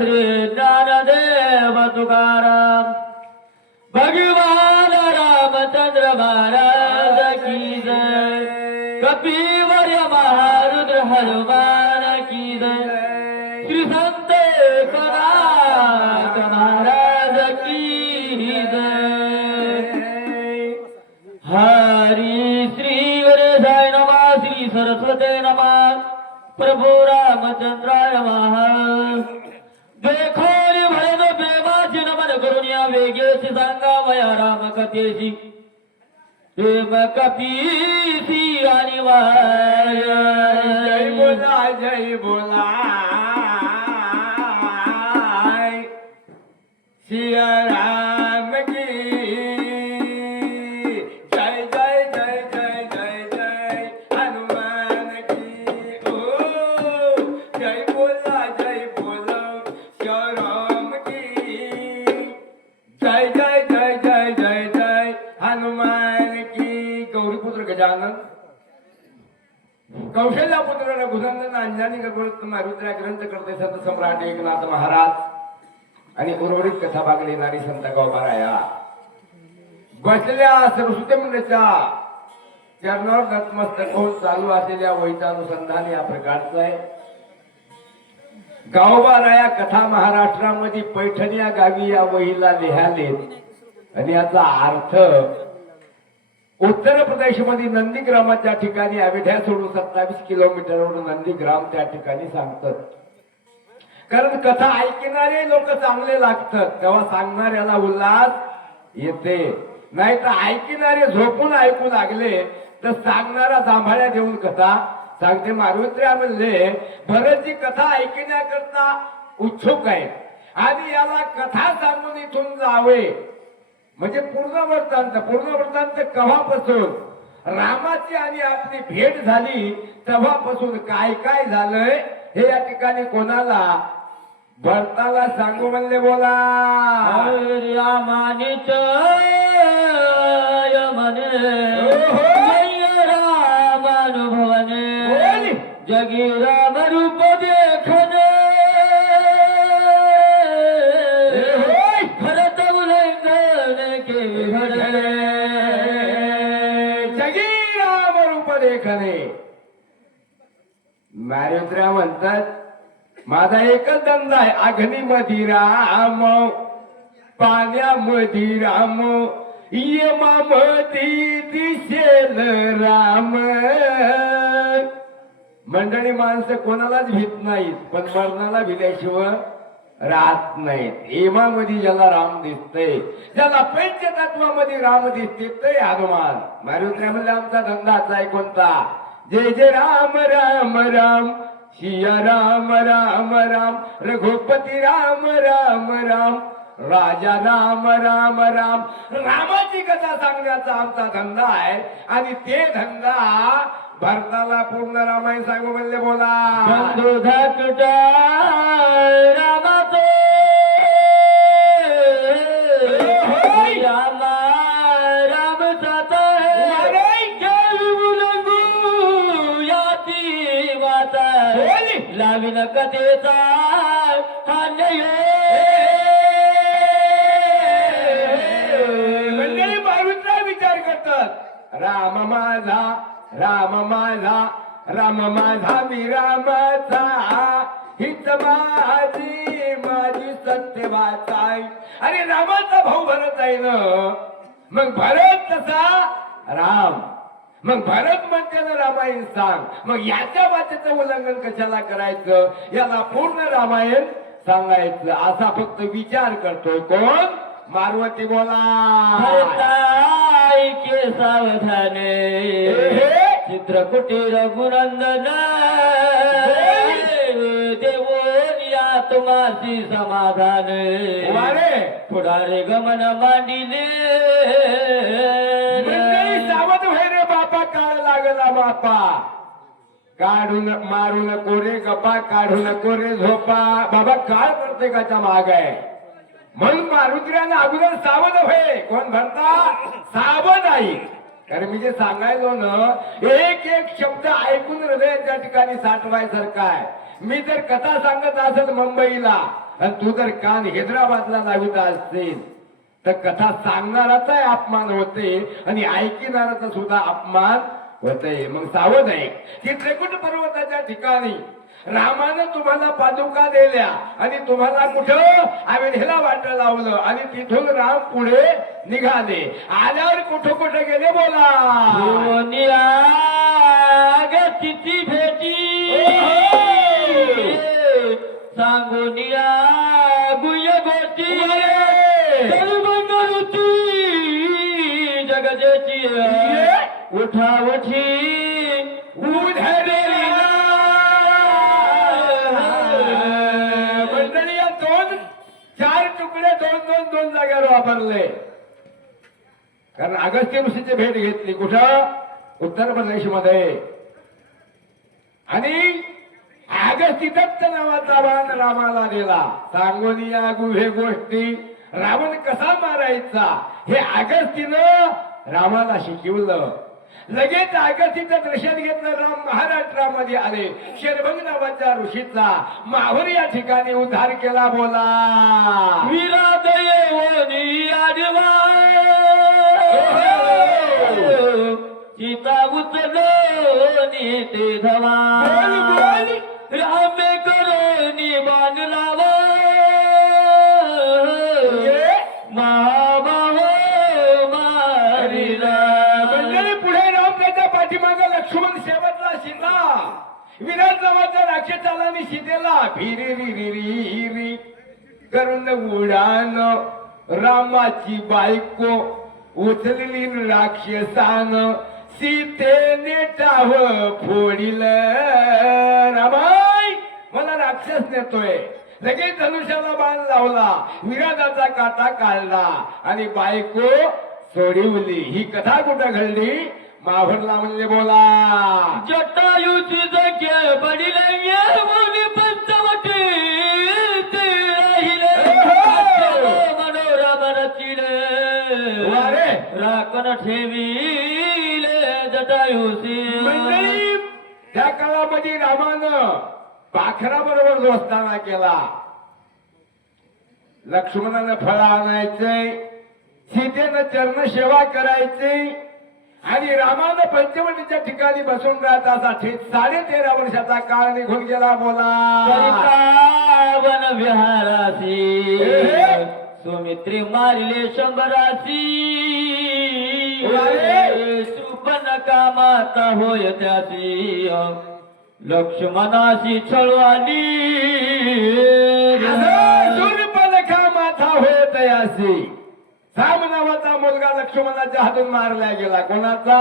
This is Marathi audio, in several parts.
श्री ज्ञानदेव तुकाराम भगवान रामचंद्र महाराज की जय कपिवर्य महारुद्र हनुमान की जय श्री संत एकनाथ महाराज की जय हरी श्री गणेशाय नमः श्री सरस्वती नमः प्रभु रामचंद्राय नमः देखो रे भरत प्रेमाची नमन करून या वेगेची सांगावया राम कथेची प्रेम कपीसी आणि वाय जय बोला जय बोला सिया राम की जय जय जय जय जय जय हनुमान की ओ जय बोला सिया राम की जय जय जय जय जय जय हनुमान की गौरीपुत्र गजानन कौशल्या पुत्राला भुजंगन अंजनी गरुड मारुद्रा ग्रंथ करते संत सम्राट एकनाथ महाराज आणि उर्वरित कथा बागली नारी संत गौबाराया बसलेल्या सरस्वती मंडळाच्या चरणावर नतमस्तक होऊन चालू असलेल्या वैतानुसंधान या प्रकारचं आहे. गावबाराया कथा महाराष्ट्रामध्ये पैठण या गावी या वहीला लिहालेत आणि याचा अर्थ उत्तर प्रदेशमध्ये नंदीग्रामाच्या ठिकाणी अवध्या सोडून 27 किलोमीटरवर नंदीग्राम त्या ठिकाणी सांगतात. कारण कथा ऐकणारे लोक चांगले लागतात तेव्हा सांगणाऱ्याला उल्हास येते, नाही तर ऐकणारे झोपून ऐकू लागले तर सांगणारा जांभाळ्या देऊन कथा सांगते. मारुत्र्या म्हणले भरतची कथा ऐकण्याकरता उत्सुक आहे आणि याला कथा सांगून इथून जावे म्हणजे पूर्ण वृत्तांत केव्हापासून रामाची आणि आपली भेट झाली तेव्हापासून काय काय झालंय हे या ठिकाणी कोणाला भरताला सांगू म्हणले. बोला रामाने जय म्हणे जय रामानुभवने जगी राम रूप देखने भरत उल्लंघन के घडले जगी राम रूप देखणे. मारुद्र्या म्हणतात माझा एकच धंदा आहे अग्नीमध्ये राम पाण्यामध्ये राम यमामध्ये दिसेल राम. मंडळी माणसं कोणालाच भीत नाहीत पण मरणाला भिल्याशिवाय राहत नाहीत. हेमामध्ये ज्याला राम दिसते ज्याला पंचतत्वामध्ये राम दिसते ते हनुमान. मारुद्र्या म्हणजे आमचा धंदाच आहे कोणता जय जय राम राम राम सिया राम राम राम रघुपती राम राम राम राजा राम राम राम. रामाची कथा सांगण्याचा आमचा धंदा आहे आणि ते धंदा भरताला पूर्ण रामायण सांगू म्हणले. बोला बंधू धाकटा रामाचे रामा राम जाता याती वाचा लावीन कथेचा हा मंडळी मारुद्रा विचार करतात राम माझा राम माझा राम माझा विरामाचा हिच माझी सत्य वाचा. अरे रामाचा भाऊ भरत आहे ना मग भरत तसा राम मग भरत म्हणते ना रामायण सांग मग याच्या वाचेचं उल्लंघन कशाला करायचं याला पूर्ण रामायण सांगायचं असा फक्त विचार करतोय कोण मारुती. बोला के सावधाने चित्रकुटी रघुनंदन देवोनिया तुम्हासी समाधान पुढारे गमन मांडिले सावध व्हाय रे बापा काळ लागला बापा काढून मारू नको रे गप्पा काढू नको रे झोपा बाबा काळ प्रत्येकाच्या माग आहे म्हणून मारुद्र्याने अगोदर सावध होय कोण भरता सावध आहे. कारण मी जे सांगायलो ना एक एक शब्द ऐकून हृदयाच्या ठिकाणी साठवायसारखा आहे. मी जर कथा सांगत असेल मुंबईला आणि तू जर कान हैदराबादला लावित असतील तर कथा सांगणाराचा अपमान होते आणि ऐकणाराचा सुद्धा अपमान होते. मग सावध आहे की त्रिकुट पर्वताच्या ठिकाणी रामानं तुम्हाला पादुका दिल्या आणि तुम्हाला कुठं अवेढेला वाट लावलं आणि तिथून राम पुढे निघाले. आल्यावर कुठं कुठं गेले बोला. सोनिया गतीची भेटी सांगोनिया गुय गोष्टी तरुबंगरुती जगजेची उठावठी मंडळी या चार तुकडे दोन जागेवर वापरले. कारण अगस्त्य ऋषीची भेट घेतली कुठं उत्तर प्रदेश मध्ये आणि अगस्ती दत्त नावाचा बाण रामाला दिला. सांगोनिया गुहे गोष्टी रावण कसा मारायचा हे अगस्तीनं रामाला शिकवलं. लगेच अगस्तीचं दर्शन घेतलं. राम महाराष्ट्रामध्ये आले. शरभंग नावाच्या ऋषीचा माहूर या ठिकाणी उद्धार केला. बोला विरादयेवनी आडवा सीता उचलोनी ते धवा रामे करोनी बाण लावा महाबाहो मारिला. मंडळी पुढे राम त्याच्या पाठीमागे लक्ष्मण शेवटला सीता विराट नावाच्या राक्षसाला आणि सीतेला भिरी करून उडान रामाची बायको उचलली राक्षसान सीतेने टाव फोडील. रामाई मला राक्षस नेतोय. लगेच धनुष्याला बाण लावला. विराटाचा काटा काढला आणि बायको सोडवली. ही कथा कुठं घडली माहूरला म्हणले. बोला जटायूची जग्या पडिल मुनी पंचवटी राहिले मनोरम रचिले राखण ठेविले जटायूची. मंडळी त्या काळामध्ये रामानं पाखरा बरोबर दोस्ताना केला. लक्ष्मणानं फळ आणायचंय, सीतेनं चरण सेवा करायची आणि रामानं पंचवटीच्या ठिकाणी बसून राहण्यासाठी 13.5 वर्षाचा काळ निघून गेला. बोला वन विहारासी सुमित्री मारिले 100 सुपन कामाता होय त्याची लक्ष्मणाशी छळवाली सूर्यपणखा माथा होत यासी. साम नावाचा मुलगा लक्ष्मणाच्या हातून मारला गेला. कोणाचा?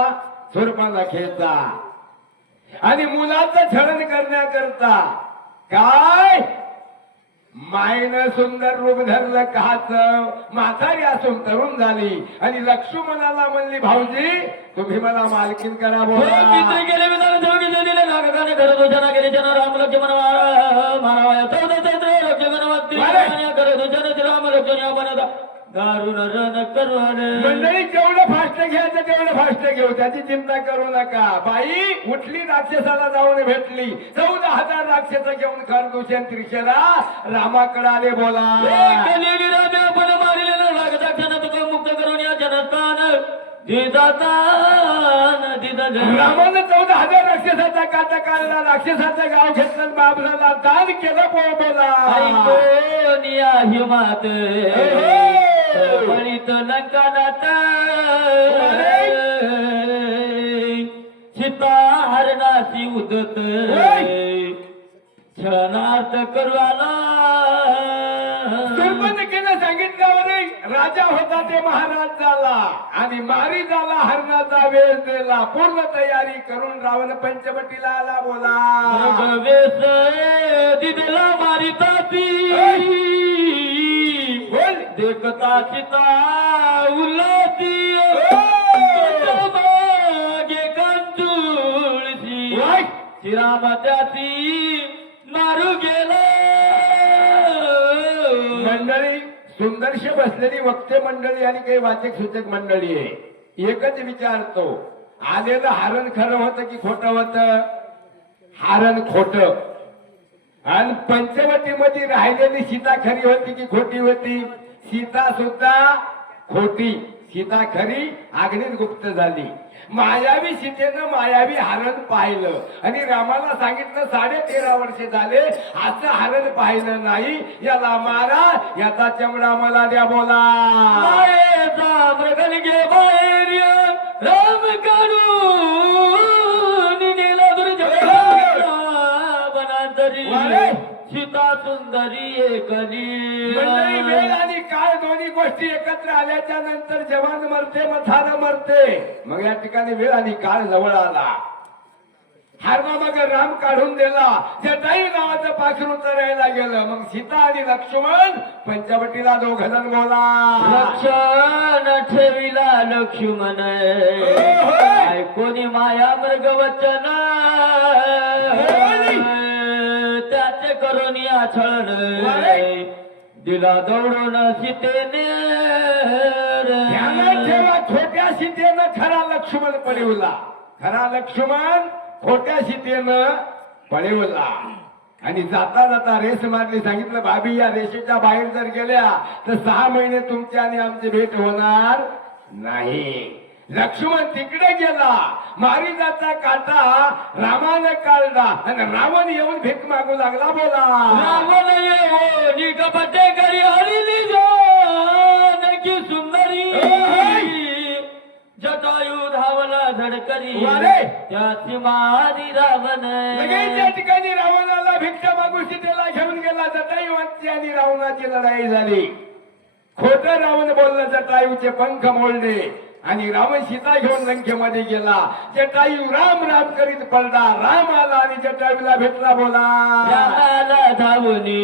सूर्यपणखेचा. आणि मुलाचं छळण करण्याकरता काय मायनं सुंदर रूप धरलं काच म्हातारी असून तरुण झाली आणि लक्ष्मणाला म्हणली भाऊजी तुम्ही मला मालकीन करा. बोला गेले विधान दिले नागकाने करत होत्या गेले जन राम लक्ष्मण मारावा 14 चैत्र लक्ष्मण करत होत्या राम लक्ष्मण बनता दारुण रण करून. मंडळी जेवढं फास्ट घ्यायचं तेवढं फास्ट घेऊ. त्याची चिंता करू नका. बाई उठली राक्षसाला जाऊन भेटली. 14,000 राक्षस घेऊन खरदूषण त्रिशरा रामाकडे आले. बोला आपण मारिले लागता मुक्त करून या जनस्थान रामानं 14,000 राक्षसाचा काटा काढला. राक्षसाचं गाव घेतलं. बाबराला दान केलं. बोला हिमात पळित लंकानात सीता हरणाची उदत क्षणात करू आला. सूर्पणखेनं सांगितल्यावर राजा होता ते महाराज झाला आणि मारी झाला. हरणाचा वेश दिला. पूर्ण तयारी करून रावण पंचवटीला आला. बोला वेश दिला मारिता देखता सीता उलती मागे कंचुळशी श्रीराम त्याची मारू गेला. मंडळी सुंदरशी बसलेली वक्ते मंडळी आणि काही वाचक सूचक मंडळी आहे. एकच विचारतो आलेलं हरण खरं होतं की खोटं होतं? हरण खोट. आणि पंचवटीमध्ये राहिलेली सीता खरी होती की खोटी होती? सीता सुद्धा खोटी, सीता खरी अग्नीत गुप्त झाली. मायावी सीतेनं मायावी हरण पाहिलं आणि रामाला सांगितलं 13.5 वर्ष झाले असं हरण पाहिलं नाही, याला मारा, याचा चमडा मला द्या बोला. मायेचा मृगल घे बाहेर राम काढून नेला बनांतरी वारे. सीता सुंदरी एकली. मंडळी, वेळ आणि काळ दोन्ही गोष्टी एकत्र आल्याच्या नंतर जवान मरते, मथार मरते. मग या ठिकाणी वेळ आणि काळ जवळ आला. हरणा मग राम काढून दिला, जटायू नावाचं पाखरू चरायला गेलं. मग सीता आणि लक्ष्मण पंचवटीला 2 जण बोला. लक्षण ठेविला लक्ष्मण ऐकोनी माया मृग वचन त्याचे करून या छळण दिला दौडून सीतेने. ध्यानात ठेवा, खोट्या सीतेनं खरा लक्ष्मण पळवला. खरा लक्ष्मण खोट्या सीतेनं पळवला. आणि जाता जाता रेस मारली. सांगितलं भाभी या रेषेच्या बाहेर जर गेल्या तर 6 महिने तुमची आणि आमची भेट होणार नाही. लक्ष्मण तिकडे गेला, मारीजाचा काटा रामानं काढला आणि रावण येऊन भीक मागू लागला. बोला. रावण येऊन कपटे करी हरिली जानकी सुंदरी जटायू धावला धडकरी वारे. त्याची मारी रावण. लगेच या ठिकाणी रावणाला भिक्षा मागू सीतेला घेऊन गेला. जटायूची आणि रावणाची लढाई झाली. खोटं रावण बोललं, जटायूचे पंख मोडले आणि रावण सीता घेऊन लंकेमध्ये गेला. जटायू राम राम करीत पडला. राम आला आणि जटायूला भेटला. बोला. रामाला धावणे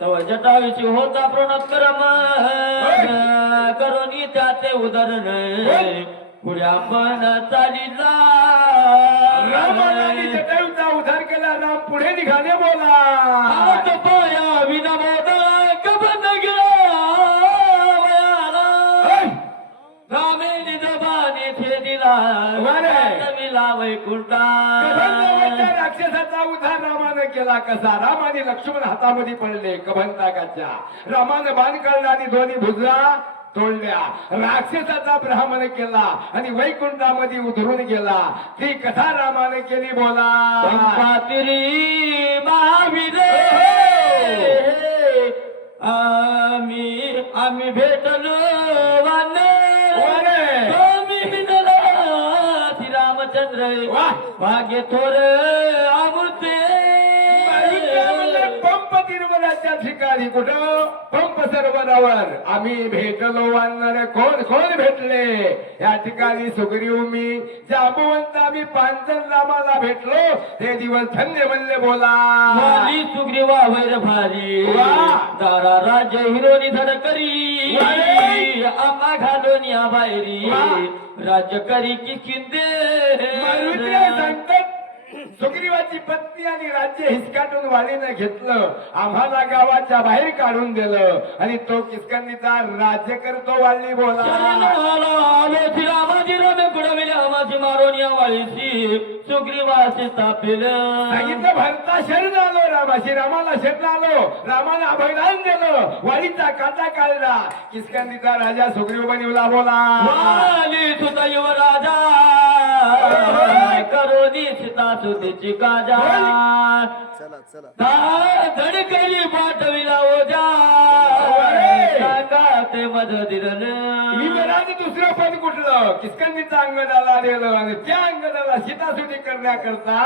तव जटायूची होता प्रणक्रम करून त्याचे उदाहरण पुढ्या मन चालिला. रामाला आणि जटायूचा उद्धार केला. राम पुढे निघाले. बोला. हात पाया विनमोद कबंद गेला रामे निजबाने थे दिला विला वैकुंठा. राक्षसाचा उद्धार रामानं केला. कसा? राम आणि लक्ष्मण हातामध्ये पडले कबंधकाच्या. रामानं बाण काढला आणि दोन्ही भुजा तोडल्या. राक्षसाचा ब्राह्मण केला आणि वैकुंठामध्ये उधरून गेला. ती कथा रामाने केली. बोला. पातिरी महावीर आम्ही भेटलो रामचंद्र भाग्य थोर अमृते. पंप तिरुमलाच्या ठिकाणी कुठं? पंप सरोवरावर आम्ही भेटलो. वानर कोण कोण भेटले? या ठिकाणी सुग्रीव, मी, जांबुवंत, आम्ही 5 जण रामाला भेटलो. ते दिवस धन्य म्हणले. बोला. वाली सुग्रीवा वैर भारी दारा राज्य हिरोनी धडकरी आम्हा घालून या बाहेरी राज्य करी की किंदे. सांगतात सुग्रीवाची पत्नी आणि राज्य हिसकाटून वालीनं घेतलं. आम्हाला गावाच्या बाहेर काढून दिलं आणि तो किसकंदीचा राज्य करतो. वाली. बोला. रामाची मारून या वाळीशी सुग्रीवाशी तापेलं. सांगितलं भरता शरण आलो रामाशी. रामाला शरण आलो. रामाला अभयदान दिलं. वालीचा काटा काढला. किसकंदीचा राजा सुग्रीव बनवला. बोला. वाली सुता युवराजा करोनी सीता सुतीची काजा धडकरी पाठविला ओजा सांगा ते मदत दिलं. युवराज दुसरं पद कुठलं? किसकंदीचा अंगदाला आलेलं आणि त्या अंगदाला सीतासुती करण्याकरता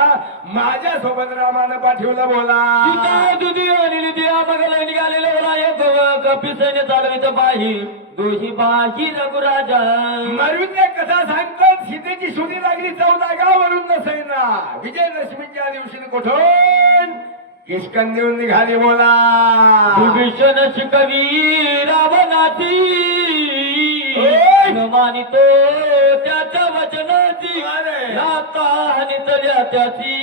माझ्या सोबत रामानं पाठवलं. बोला. सीता दुधी आणि बघायला निघालेलं बोला. एक कपिसैन्य चालवित बाही दोही बाही रघुराजा. मरुद्या कथा सांगतात सीतेची सुनी लागली 14 गावावरून नसैना. विजयदशमीच्या दिवशी कुठून? किष्कंदेहून निघाली. बोला. विभीषण शिकवी रावणाची मानितो त्याच्या वचनाची नाता हानितल्या त्याची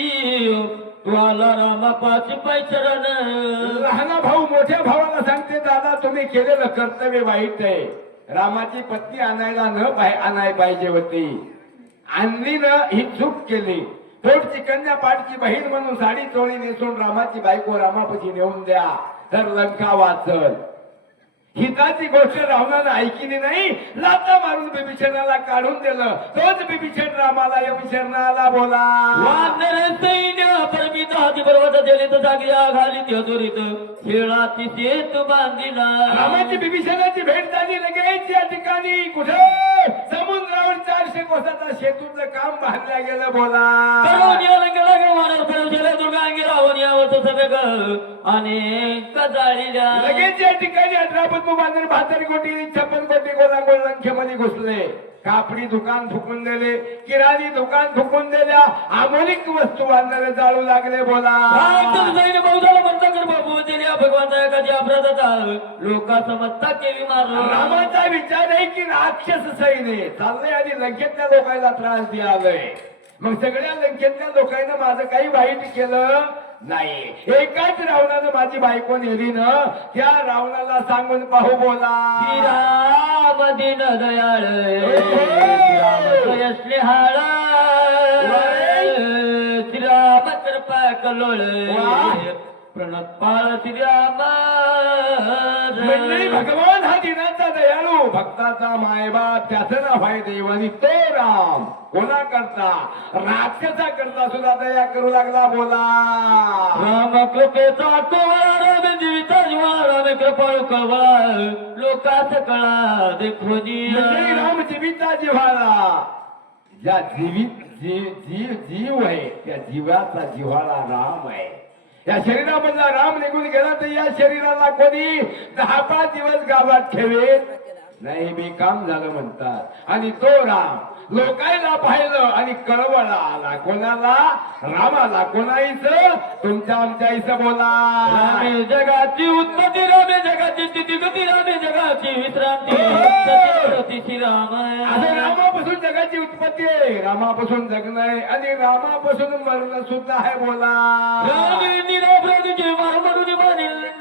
तुला रामापाची पैचरण. लहान भाऊ मोठ्या भावाला सांगते, दादा तुम्ही केलेलं कर्तव्य वाईट आहे. रामाची पत्नी आणायला आणाय पाहिजे होती, आणली न ही चूक केली. पोटची कन्या पाठची बहीण म्हणून साडी चोळी नेसून रामाची बायको रामापाशी नेऊन द्या तर लंका वाचल. हिताची गोष्ट रावणानं ऐकली नाही, लाथा मारून बिभीषणाला काढून दिलं. तोच बिभीषण रामाला विचारणाला बोला. वानर सैन्य परमित हाती पर्वत जलित जाग्या घालीत अधुरीत खेळाती सेत बांधिला. रामाची बिभीषणाची भेट झाली लगेच या ठिकाणी. कुठे समुद्रावर 400 कोसाचा सेतूचं काम बांधल्या गेलं बोला. दुर्गांगी रावण यावत सगळ अनेक जाळील्या. लगेच या ठिकाणी 18 पद्म बांधून 72 कोटी 56 कोटी गोलागोल लंकेमध्ये घुसले. कापडी दुकान फुकून दिले, किराणी दुकान फुकून दिल्या, अमोलिक वस्तू बांधणारे जाळू लागले बोला. भगवान एखादी अपराधाचा लोका समजता केली मारून. रामाचा विचार आहे की राक्षस सैन्य चाललंय आणि लंकेतल्या लोकांना त्रास द्यावय. मग सगळ्या लंकेतल्या लोकांना माझं काही वाईट केलं नाही. एकाच रावणानं माझी बायको नेली ना, त्या रावणाला सांगून पाहू बोला. श्रीराम दिन दयाळ श्री हाळ श्रीराम कृपा कलोळ प्रणत पाळ श्रीराम. मंडळी, भगवान हा दिनाचा दयाळू, भक्ताचा मायबाप, त्याचं नाव आहे देव. आणि तो राम कोणा करता? राक्षसा करता सुद्धा दया करू लागला बोला. राम कृपेचा कोवळा राम जीविता जीवा राम कृपाळू कळवळा लोकात कळा देखोनी. मंडळी, राम जीविता जिव्हाळा, ज्या जीव आहे त्या जीवाचा जिव्हाळा राम आहे. या शरीरामधला राम निघून गेला तर या शरीराला कोणी 10-5 दिवस गावात ठेवेल नाही, मी काम झालं म्हणतात. आणि तो राम लोकायला पाहिलं आणि कळवळा आला. कोणाला? रामाला. कोणाईचं? तुमच्या आमच्याईचं बोला. रामे जगाची उत्पत्ती रामे जगाची स्थिती गती रामे जगाची विश्रांती सत्य श्रीराम. असं रामापासून जगाची उत्पत्ती आहे, रामापासून जगणं आहे आणि रामापासून मरण सुद्धा आहे बोला. रामे निरापराधीचे मारमारून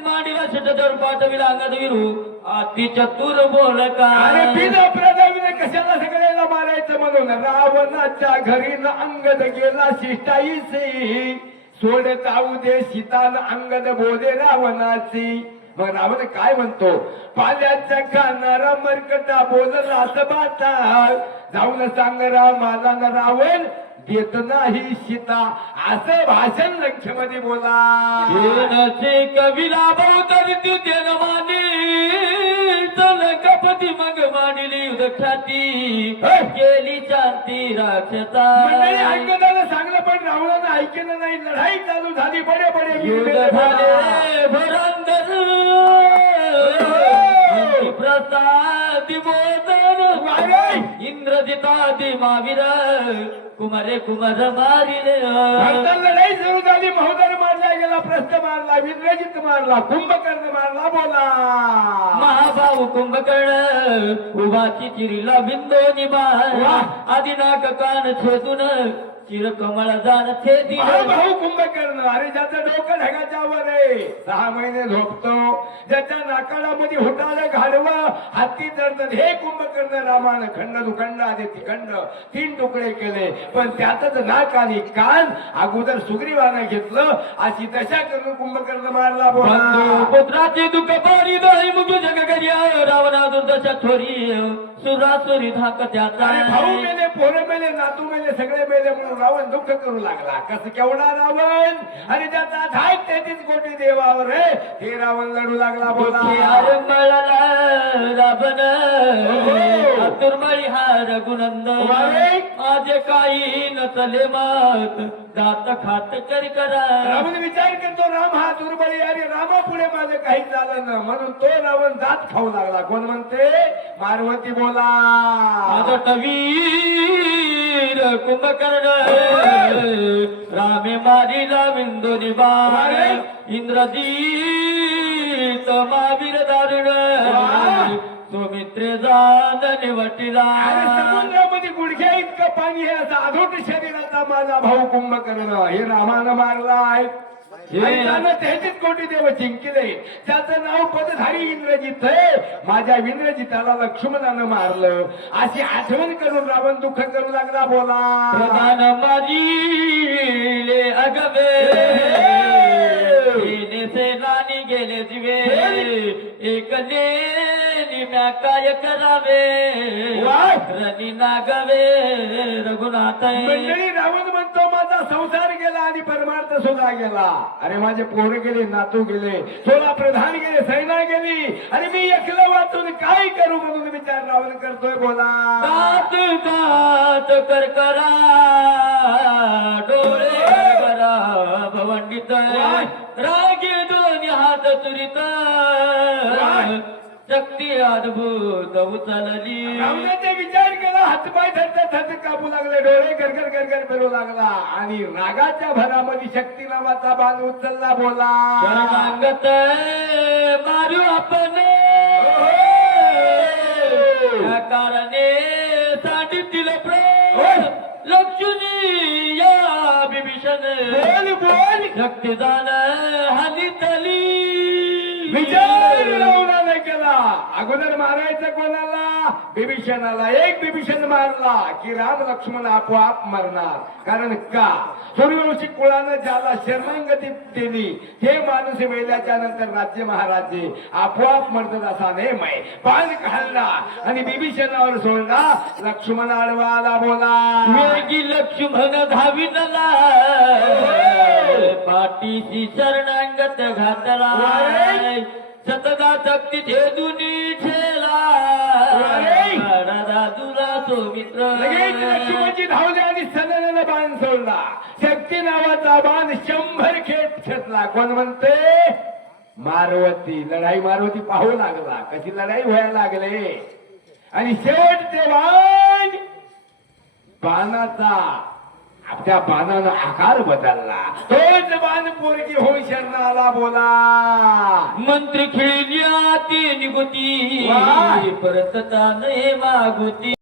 मांडीला शतधर पाठविला अंगात विरू अति चतुर बोलका. अरे बिन अपराधाविने कशाला सगळ्याला मारायचं म्हणून रावणाच्या घरी न अंगद गेला शिष्टाईसी. सोडत आऊ दे सीतान अंगद बोले रावणाची. मग रावण काय म्हणतो? पाल्याच्या खाणारा मरकटा बोलला असं बाता जाऊन सांग रामाला न रावण देत नाही सीता. असं भाषण लंकेमध्ये बोला. कविला बहुतरी तू देन माने चल कपती मग मांडली युद्ध ख्याती केली शांती राक्षसा. अंगदाला सांगलं पण रावणानं ऐकलं नाही. लढाई चालू झाली. बडे बडे युद्ध झाले भरंदर प्रसाद बोधन इंद्रजितादी महावीर कुमारे कुमार मारिले. लढाई सुरू झाली. महोदर मारला गेला, प्रस्थ मारला, इंद्रजित मारला, कुंभकर्ण मारला बोला. महाभाऊ कुंभकर्ण उभाची चिरीला बिंदो निबाण आदिनाक कान छेदून चिर कमळ जाण छेदी. भाऊ कुंभकर्ण, अरे ज्याचं डोकं ढगाच्या वर आहे, 6 महिने झोपतो, ज्याच्या नाकाडामध्ये होटाला घालवा हाती चढतात, हे कुंभकर्ण रामानं खंड दुखंड आधी तिखंड 3 तुकडे केले. पण त्यातच नाक आणि कान अगोदर सुग्रीवानं घेतलं. अशी दशा करून कुंभकर्ण मारला बोला. पुत्राचे दुःख पारी दही मुख जग करिया रावणा दुर्दशा थोरी सुरासुरी धाक त्याचा. भाऊ मेले, पोरं मेले, नातू मेले, सगळे मेले म्हणून रावण दुःख करू लागला. कसं केवढा रावण आणि त्याचा धाक 33 कोटी देवावर आहे. हे रावण लढू लागला बोला. रावण तुर्मळी हा रघुनंद आज काही नसले मत जात खात करी करा. रावण विचार करतो राम हा दुर्बळी आणि रामा पुढे माझं काही झालं ना म्हणून तो रावण जात खाऊ लागला. कोण म्हणते? पार्वती बोला. वीर कुंभकर्ण रामे मारिला बिंदोनी बाण इंद्रजीत महावीर दारुण सुमित्रे जाण वटिला. समुद्रामध्ये गुडघ्या इतकं पाणी आहे. असा अधोट शरीराचा माझा भाऊ कुंभकर्ण हे रामानं मारलाय. आणि त्यानं 33 कोटी देव जिंकले. त्याचं नाव पदधारी इंद्रजित आहे. माझ्या इंद्रजिताला लक्ष्मणानं मारलं अशी आठवण करून रावण दुःख करू लागला. बोला प्रधान माझी अगवे सेनानी गेले जीवे एकले निम्या काय करावे रणी नागवे रघुनाथ मंडळी रावण म्हणतो माझा संसार गेला आणि परमार्थ सुद्धा गेला. अरे माझे पोर गेले, नातू गेले, 16 प्रधान गेले, सैना गेली आणि मी एकलं वाचून काय करू म्हणून विचार रावण करतोय. बोला दात दात कर करा डोळे करा भवंडित रागे दोन्ही हात तुरित शक्ती अद्भुत उचलली. रावणाचे विचार केला, हातपाय थरथर थरथर कापू लागले, डोळे गरगर गरगर फिरू लागला आणि रागाच्या भरामध्ये शक्ती नावाचा बाण उचलला. बोला शरणांगत मारू आपण या कारणे सांडितील प्रेम लक्ष्मी या बिभीषण बोल बोल शक्ती दान हलितली. विचार रावणाने केला. अगोदर मारायचं कोणाला? बिभीषणाला. एक बिभीषण मारला की राम लक्ष्मण आपोआप मरणार. कारण का? सूर्यवंशी कुळानं ज्याला शरणांगती दिली हे माणूस मेल्याच्या नंतर राज्य महाराजे आपोआप मरतात असा नेम आहे. बाण काढला आणि बिभीषणावर सोडला. लक्ष्मण आडवाला. बोला वेगी लक्ष्मण धावितला पाठीशी शरणांगत घातला सतदा शक्ती छेदुनी छेला तुला तो मित्र. लगेच लक्ष्मणजी धावले आणि सदनाला बाण सोडला. शक्ती नावाचा बाण 100 खेप छेदला. कोण म्हणते? मारवती. लढाई मारवती पाहू लागला कशी लढाई व्हायला लागले आणि शेवटचे बाण बाणाचा आपल्या बाणानं आकार बदलला. तोच बाण पोरगी होऊन शरणाला. बोला मंत्री खिळल्या ती निगुती वाह! परत ताने मागुती.